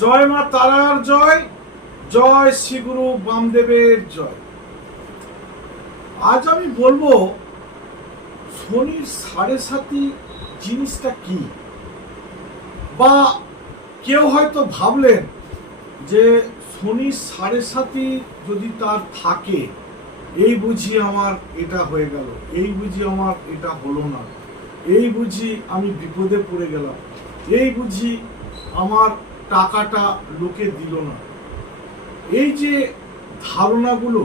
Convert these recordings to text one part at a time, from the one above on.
জয় মা তারার জয় জয় শ্রীগুরু বামদেবের জয়। আজ আমি বলব, শনির সাড়ে সাতি জিনিসটা কি? বা কেউ হয়তো ভাবলেন যে শনির সাড়ে সাতি যদি তার থাকে, এই বুঝি আমার এটা হয়ে গেল, এই বুঝি আমার এটা হলো না, এই বুঝি আমি বিপদে পড়ে গেলাম, এই বুঝি আমার টাকাটা লোকে দিল না। এই যে ধারণাগুলো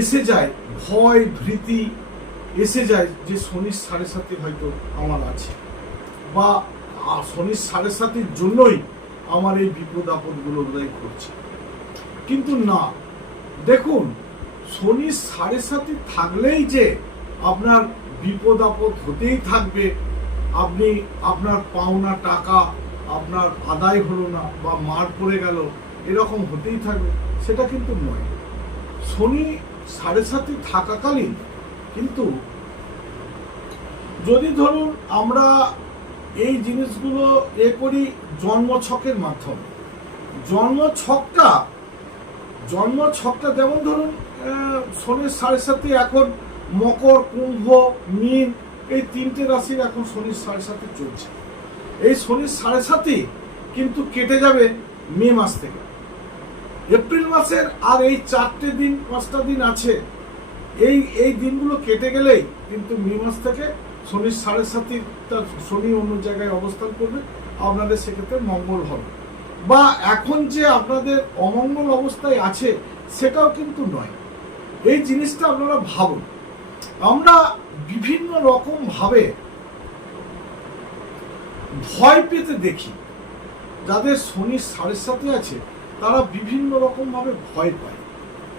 এসে যায়, ভয়, ভীতি এসে যায় যে শনির সাড়ে সাথে হয়তো আমার আছে বা শনির সাড়ে সাতির জন্যই আমার এই বিপদ আপদগুলো উদয় করছে। কিন্তু না, দেখুন, শনির সাড়ে সাথে থাকলেই যে আপনার বিপদ আপদ হতেই থাকবে, আপনি আপনার পাওনা টাকা আপনার আদায় হলো না বা মার পড়ে গেল, এরকম হতেই থাকবে। সেটা কিন্তু নয়। শনি সাড়ে সাথে থাকাকালীন কিন্তু যদি ধরুন আমরা এই জিনিসগুলো এ করি জন্মছকের মাধ্যমে। জন্মছকটা জন্মছকটা যেমন ধরুন শনির সাড়ে সাথে এখন মকর, কুম্ভ, মীন এই তিনটে রাশির এখন শনির সাড়ে সাথে চলছে। এই শনির সাড়ে সাথে কিন্তু কেটে যাবে মে মাস থেকে। এপ্রিল মাসের আর এই চারটে দিন, পাঁচটা দিন আছে। এই এই দিনগুলো কেটে গেলেই কিন্তু মে মাস থেকে শনির সাড়ে সাথে তার শনি অন্য জায়গায় অবস্থান করবে। আপনাদের সেক্ষেত্রে মঙ্গল হবে। বা এখন যে আপনাদের অমঙ্গল অবস্থায় আছে, সেটাও কিন্তু নয়। এই জিনিসটা আপনারা ভাবুন। আমরা বিভিন্ন রকম ভাবে ভয় পেতে দেখি। যাদের শনির সাড়ে সাথে আছে, তারা বিভিন্ন রকম ভাবে ভয় পায়।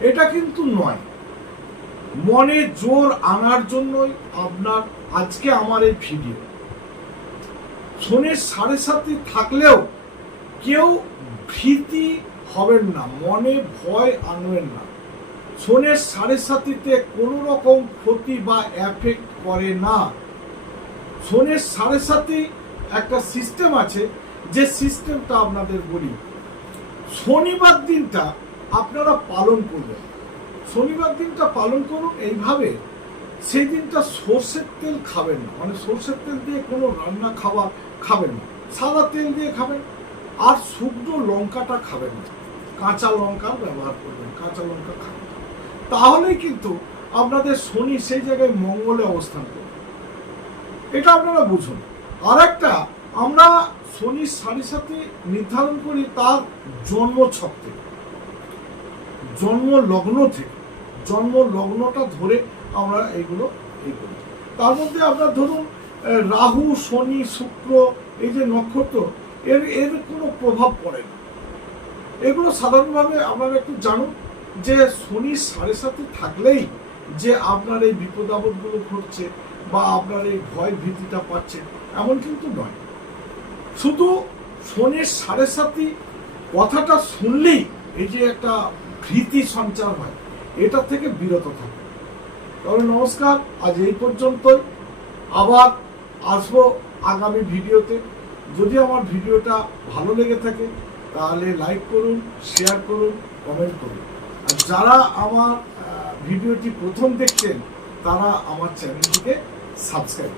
এটা কিন্তু নয়। মনে জোর আনার জন্যই আপনার আজকে আমার এই ভিডিও। শনির সাড়ে সাথে থাকলেও কেউ ভীতি হবেন না, মনে ভয় আনবেন না। শনির সাড়ে সাতিতে কোনো রকম ক্ষতি বা এফেক্ট করে না। শনির সাড়ে সাথে একটা সিস্টেম আছে, যে সিস্টেমটা আপনাদের বলি। শনিবার দিনটা আপনারা পালন করবেন। শনিবার দিনটা পালন করুন, এইভাবে সেই দিনটা সর্ষের তেল খাবেন না। মানে সর্ষের তেল দিয়ে কোনো রান্না খাবার খাবেন না। সাদা তেল দিয়ে খাবেন, আর শুকনো লঙ্কাটা খাবেন না। কাঁচা লঙ্কার ব্যবহার করবেন, কাঁচা লঙ্কা খাবেন তাহলেই কিন্তু আপনাদের শনি সেই জায়গায় মঙ্গলে অবস্থান করবে। এটা আপনারা বুঝুন। আর একটা আমরা শনির সাড়ে সাথে নির্ধারণ করি তার জন্ম ছক থেকে। জন্ম লগ্ন থেকে। জন্ম লগ্নটা ধরে আমরা এগুলো এই করি। তার মধ্যে আপনার ধরুন রাহু, শনি, শুক্র, এই যে নক্ষত্র, এর এর কোনো প্রভাব পড়ে না। এগুলো সাধারণভাবে আপনারা একটু জানুন যে শনি সাড়ে সাথে থাকলেই যে আপনার এই বিপদ আপদগুলো ঘটছে বা আপনার এই ভয় ভীতিটা পাচ্ছে এমন কিন্তু নয়। শুধু শনির সাড়ে সাথে কথাটা শুনলেই এই যে একটা ভীতি সঞ্চার হয়, এটা থেকে বিরত থাকে তাহলে নমস্কার, আজ এই পর্যন্তই। আবার আসব আগামী ভিডিওতে। যদি আমার ভিডিওটা ভালো লেগে থাকে, তাহলে লাইক করুন, শেয়ার করুন, কমেন্ট করুন। আর যারা আমার ভিডিওটি প্রথম দেখছেন তারা আমার চ্যানেলটিকে সাবস্ক্রাইব